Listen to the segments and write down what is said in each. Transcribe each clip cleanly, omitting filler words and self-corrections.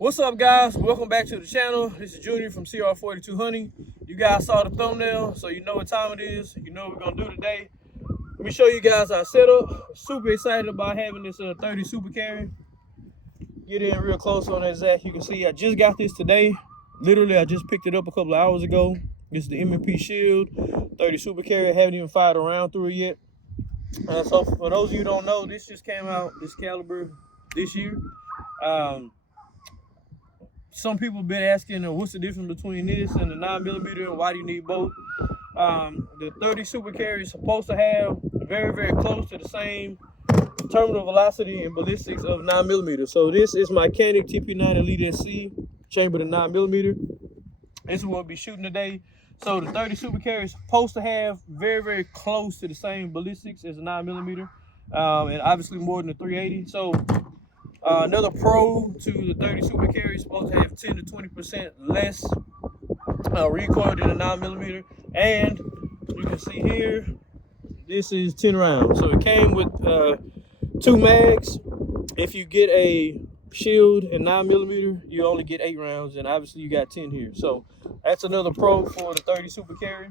What's up, guys? Welcome back to the channel. This is Junior from CR42 Hunting. You guys saw the thumbnail, so you know what time it is. You know what we're gonna do today. Let me show you guys our setup. Super excited about having this 30 Super Carry. Get in real close on that, Zach. You can see I just got this today. Literally, I just picked it up a couple of hours ago. This is the M&P EZ Shield 30 Super Carry. I haven't even fired a round through it yet. So for those of you who don't know, this just came out, this caliber, this year. Some people have been asking, what's the difference between this and the 9mm, and why do you need both? The 30 Super Carry is supposed to have very, very close to the same terminal velocity and ballistics of 9mm. So this is my Canik TPC Elite SC, chambered in 9mm. This is what we'll be shooting today. So the 30 Super Carry is supposed to have very, very close to the same ballistics as a 9mm, and obviously more than the 380. So another pro to the 30 Super Carry is supposed to have 10 to 20% less recoil than a 9mm. And you can see here, this is 10 rounds. So it came with 2 mags. If you get a shield and 9mm, you only get 8 rounds, and obviously you got 10 here. So that's another pro for the 30 Super Carry.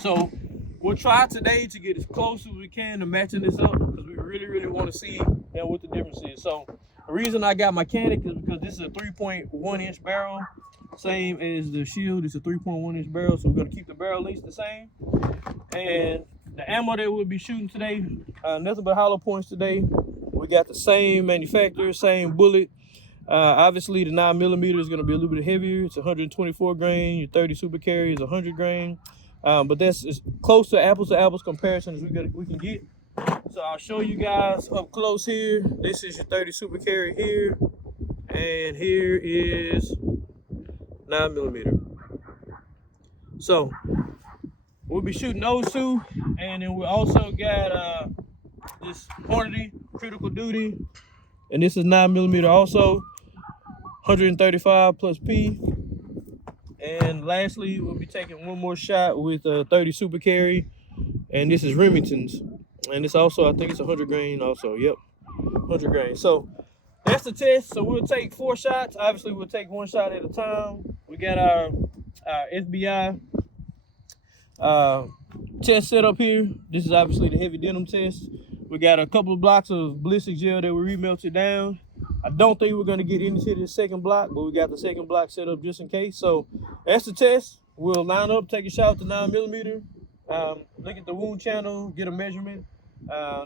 So we'll try today to get as close as we can to matching this up, because we really want to see what the difference is. So the reason I got my Canik is because this is a 3.1-inch barrel, same as the Shield. It's a 3.1-inch barrel, so we're going to keep the barrel length the same. And the ammo that we'll be shooting today, nothing but hollow points today. We got the same manufacturer, same bullet. Obviously the 9mm is going to be a little bit heavier. It's 124 grain. Your 30 Super Carry is 100 grain. But that's as close to apples comparison as we can get. So I'll show you guys up close here. This is your 30 Super Carry here, and here is 9mm. So we'll be shooting those two, and then we also got this quantity critical duty, and this is 9mm also, 135 plus P. And lastly, we'll be taking one more shot with 30 Super Carry, and this is Remington's, and it's also, I think it's 100 grain also. Yep, 100 grain. So that's the test. So we'll take 4 shots. Obviously, we'll take 1 shot at a time. We got our FBI test set up here. This is obviously the heavy denim test. We got a couple of blocks of ballistic gel that we remelted down. I don't think we're going to get into the second block, but we got the second block set up just in case. So that's the test. We'll line up, take a shot with the 9mm, look at the wound channel, get a measurement.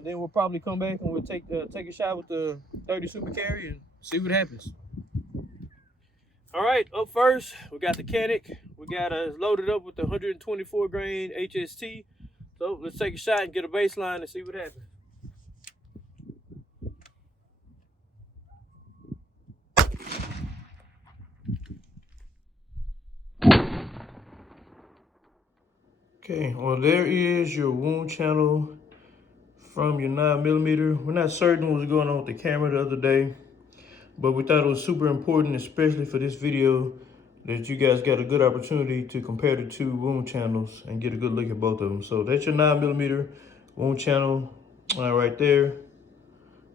Then we'll probably come back and we'll take a shot with the 30 Super Carry and see what happens. All right, up first, we got the Canik. We got loaded up with the 124 grain HST. So let's take a shot and get a baseline and see what happens. Okay, well, there is your wound channel from your 9mm. We're not certain what was going on with the camera the other day, but we thought it was super important, especially for this video, that you guys got a good opportunity to compare the 2 wound channels and get a good look at both of them. So that's your 9mm wound channel right there.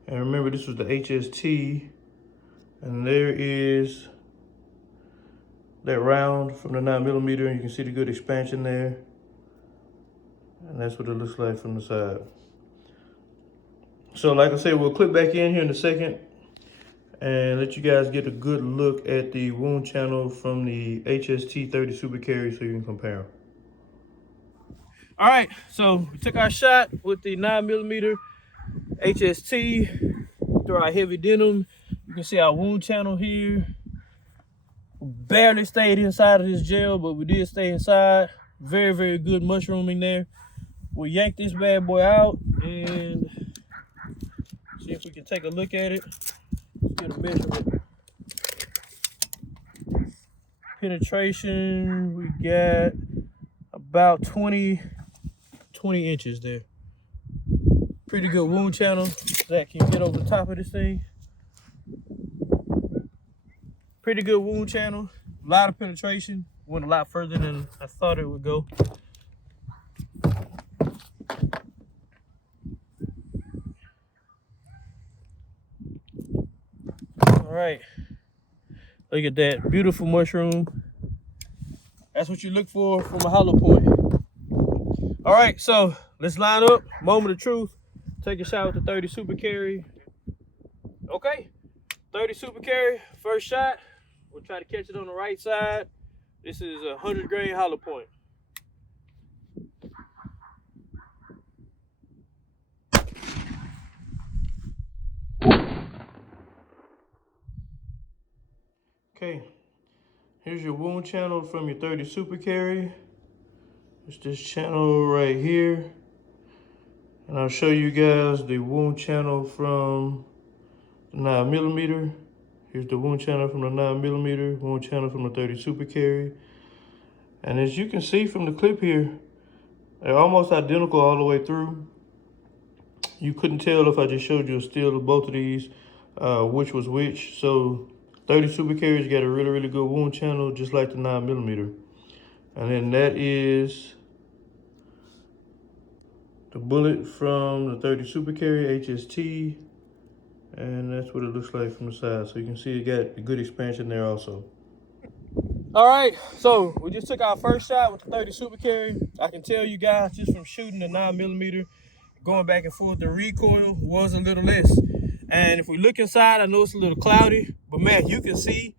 And remember, this was the HST, and there is that round from the 9mm, and you can see the good expansion there. And that's what it looks like from the side. So like I said, we'll click back in here in a second and let you guys get a good look at the wound channel from the HST 30 Super Carry so you can compare them. All right, so we took our shot with the 9mm HST through our heavy denim. You can see our wound channel here. Barely stayed inside of this gel, but we did stay inside. Very good mushrooming there. We'll yank this bad boy out and see if we can take a look at it. Let's get a measurement. Penetration, we got about 20 inches there. Pretty good wound channel. Zach, can you get over the top of this thing? Pretty good wound channel. A lot of penetration. Went a lot further than I thought it would go. All right, Look at that beautiful mushroom. That's what you look for from a hollow point. All right, so let's line up. Moment of truth. Take a shot with the 30 Super Carry. Okay, 30 Super Carry, first shot. We'll try to catch it on the right side. This is a 100 grain hollow point. Okay, here's your wound channel from your 30 Super Carry. It's this channel right here. And I'll show you guys the wound channel from the 9mm. Here's the wound channel from the 9mm, wound channel from the 30 Super Carry. And as you can see from the clip here, they're almost identical all the way through. You couldn't tell if I just showed you a still of both of these, which was which. So 30 Super Carries got a really good wound channel, just like the 9mm. And then that is the bullet from the 30 Super Carry HST. And that's what it looks like from the side. So you can see it got a good expansion there also. All right, so we just took our first shot with the 30 Super Carry. I can tell you guys just from shooting the 9mm, going back and forth, the recoil was a little less. And if we look inside, I know it's a little cloudy, but man, you can see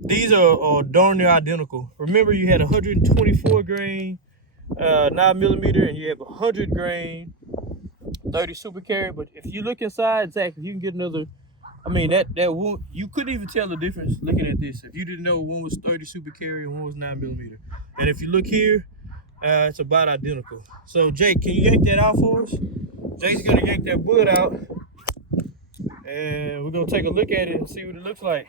these are darn near identical. Remember, you had 124 grain 9mm and you have 100 grain 30 Super Carry. But if you look inside, exactly, you can get another. I mean, that one, you couldn't even tell the difference looking at this. If you didn't know one was 30 Super Carry and one was 9mm. And if you look here, it's about identical. So Jake, can you yank that out for us? Jake's gonna yank that bullet out, and we're gonna take a look at it and see what it looks like.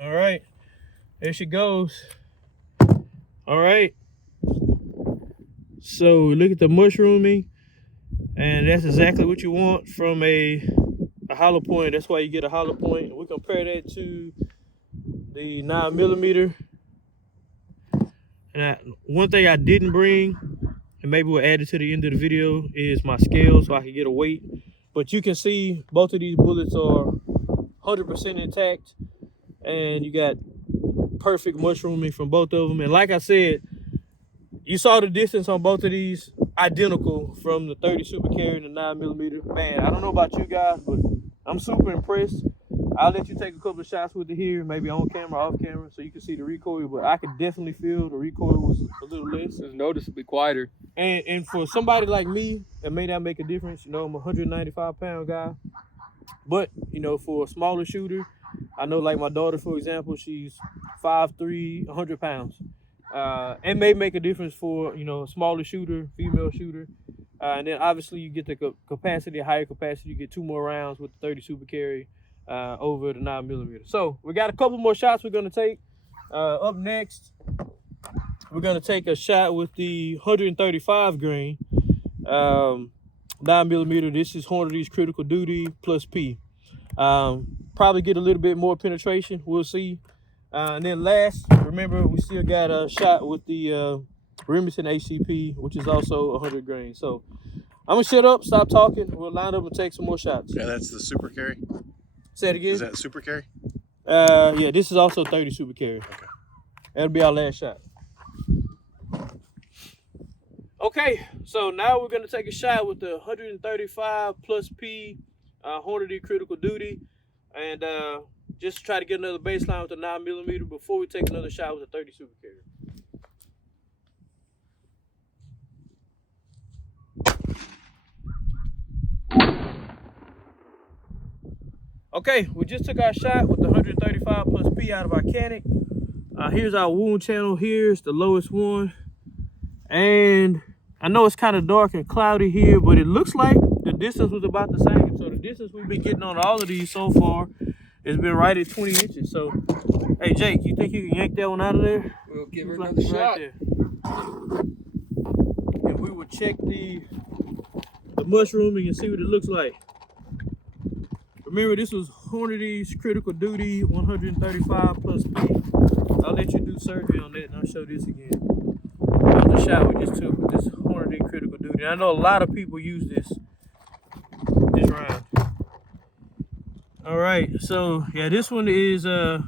All right, there she goes. All right, so look at the mushrooming, and that's exactly what you want from a hollow point. That's why you get a hollow point. We compare that to the 9mm. And one thing I didn't bring, and maybe we'll add it to the end of the video, is my scale so I can get a weight. But you can see both of these bullets are 100% intact, and you got perfect mushrooming from both of them. And like I said, you saw the distance on both of these, identical from the 30 Super Carry and the 9mm. Man, I don't know about you guys, but I'm super impressed. I'll let you take a couple of shots with it here, maybe on camera, off camera, so you can see the recoil. But I could definitely feel the recoil was a little less. It's noticeably quieter. And for somebody like me, it may not make a difference. You know, I'm a 195-pound guy. But, you know, for a smaller shooter, I know like my daughter, for example, she's 5'3", 100 pounds. It may make a difference for, you know, a smaller shooter, female shooter. And then obviously you get the capacity, higher capacity. You get 2 more rounds with the 30 Super Carry over the 9mm. So we got a couple more shots we're gonna take. Up next, we're gonna take a shot with the 135 grain 9mm. This is Hornady's Critical Duty plus P. Probably get a little bit more penetration. We'll see. And then last, remember, we still got a shot with the Remington HCP, which is also 100 grain. So I'm gonna shut up, stop talking. We'll line up and take some more shots. Yeah, that's the Super Carry. Say it again. Is that Super Carry? Yeah, this is also 30 Super Carry. Okay. That'll be our last shot. Okay, so now we're gonna take a shot with the 135 plus P Hornady Critical Duty, and just try to get another baseline with the 9mm before we take another shot with the 30 Super Carry. Okay, we just took our shot with the 135 plus P out of our Canik. Here's our wound channel. Here's the lowest one. And I know it's kind of dark and cloudy here, but it looks like the distance was about the same. So the distance we've been getting on all of these so far has been right at 20 inches. So, hey, Jake, you think you can yank that one out of there? We'll give her another shot. There. And we will check the mushrooming and see what it looks like. Remember, this was Hornady's Critical Duty 135 plus P. I'll let you do survey on that and I'll show this again. about the shot we just took with this 100D critical duty. I know a lot of people use this round. All right, so yeah, this one is so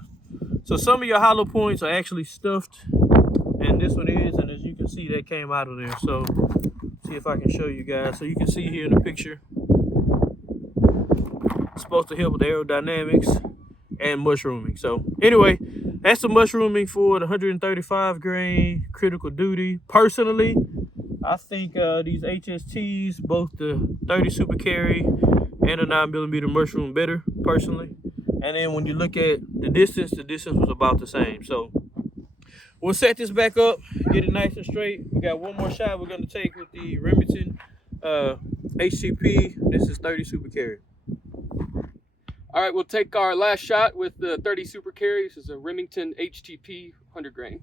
some of your hollow points are actually stuffed, and this one is, and as you can see, that came out of there. So see if I can show you guys. So you can see here in the picture, it's supposed to help with aerodynamics and mushrooming. So anyway, that's the mushrooming for the 135 grain critical duty. Personally, I think these HSTs, both the 30 Super Carry and a 9mm mushroom better, personally. And then when you look at the distance was about the same. So we'll set this back up, get it nice and straight. We got one more shot we're gonna take with the Remington HTP. This is 30 Super Carry. All right, we'll take our last shot with the 30 Super Carry. This is a Remington HTP 100 grain.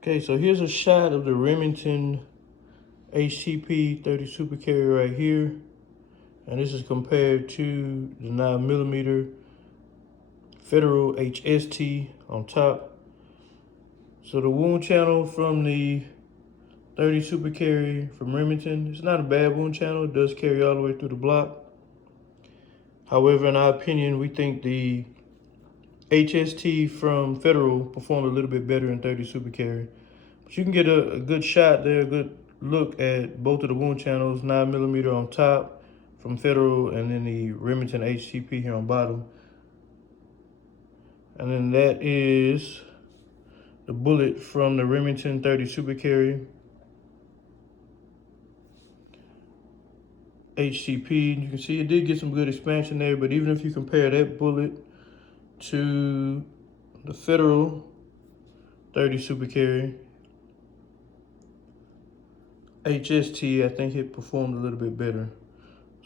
Okay, so here's a shot of the Remington HTP 30 Super Carry right here. And this is compared to the 9mm Federal HST on top. So the wound channel from the 30 Super Carry from Remington, it's not a bad wound channel. It does carry all the way through the block. However, in our opinion, we think the HST from Federal performed a little bit better than 30 Super Carry. But you can get a good shot there, a good look at both of the wound channels, 9mm on top from Federal, and then the Remington HTP here on bottom. And then that is the bullet from the Remington 30 Super Carry HTP. You can see it did get some good expansion there, but even if you compare that bullet to the Federal 30 Super Carry HST, I think it performed a little bit better.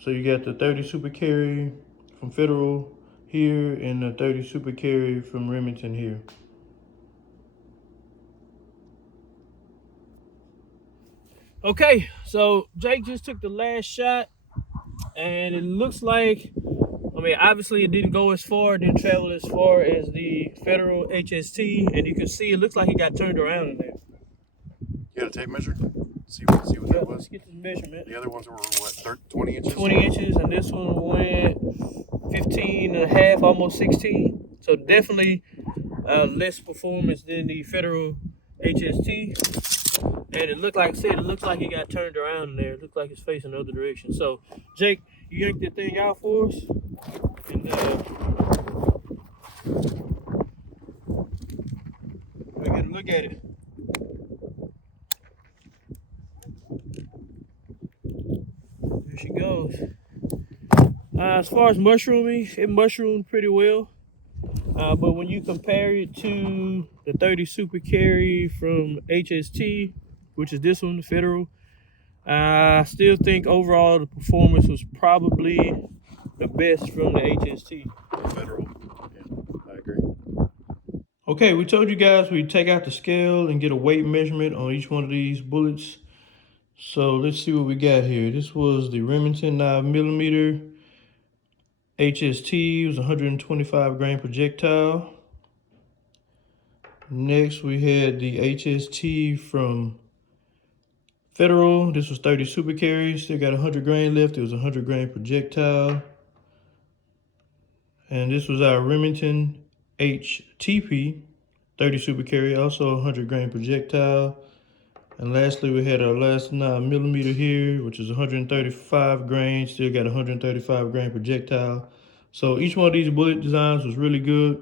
So you got the 30 Super Carry from Federal here and the 30 Super Carry from Remington here. Okay, so Jake just took the last shot, and it looks like, I mean, obviously it didn't go as far, it didn't travel as far as the Federal HST, and you can see it looks like it got turned around in there. You got a tape measure? See what that was? Let's get this measurement. The other ones were what, 20 inches? 20 inches, and this one went 15 and a half, almost 16. So definitely less performance than the Federal HST. And it looked like I said, it looks like he got turned around in there. It looked like it's facing the other direction. So, Jake, you yank that thing out for us. And we get a look at it. There she goes. As far as mushrooming, it mushroomed pretty well. But when you compare it to the 30 Super Carry from HST, which is this one, the Federal, I still think overall the performance was probably the best from the HST. Federal. Yeah, I agree. Okay, we told you guys we'd take out the scale and get a weight measurement on each one of these bullets. So let's see what we got here. This was the Remington 9mm HST. It was 125 grain projectile. Next, we had the HST from Federal. This was 30 Super Carry. Still got 100 grain left. It was 100 grain projectile. And this was our Remington HTP 30 Super Carry, also 100 grain projectile. And lastly, we had our last 9mm here, which is 135 grain. Still got 135 grain projectile. So each one of these bullet designs was really good.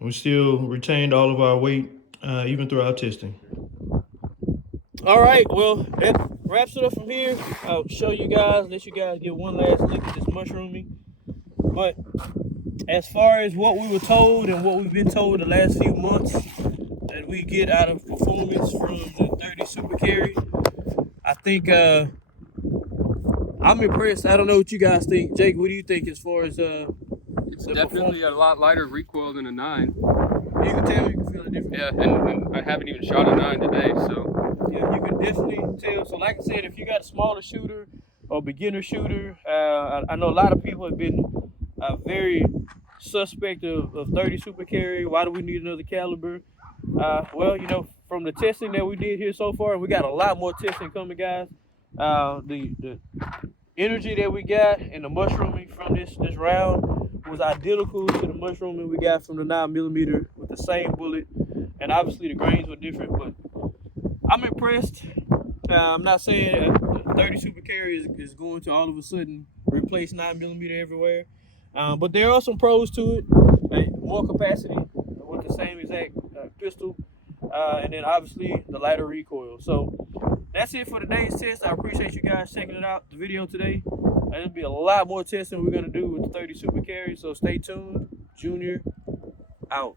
We still retained all of our weight, even through our testing. All right, well, that wraps it up from here. I'll show you guys, let you guys get one last look at this mushrooming. But as far as what we were told and what we've been told the last few months that we get out of performance from the 30 Super Carry, I think I'm impressed. I don't know what you guys think. Jake, what do you think as far as it's definitely a lot lighter recoil than a 9. You can tell, you can feel the difference. Yeah, and I haven't even shot a 9 today, so. Yeah, you can definitely tell. So like I said, if you got a smaller shooter or beginner shooter. I know a lot of people have been very suspect of 30 Super Carry. Why do we need another caliber? Well, you know, from the testing that we did here so far, and we got a lot more testing coming, guys. The energy that we got and the mushrooming from this round was identical to the mushrooming we got from the 9mm with the same bullet, and obviously the grains were different, but I'm impressed. I'm not saying 30 Super Carry is going to all of a sudden replace 9mm everywhere, but there are some pros to it. More capacity with the same exact pistol, and then obviously the lighter recoil. So that's it for today's test. I appreciate you guys checking it out, the video today. There'll be a lot more testing we're gonna do with the 30 Super Carry, so stay tuned. Junior out.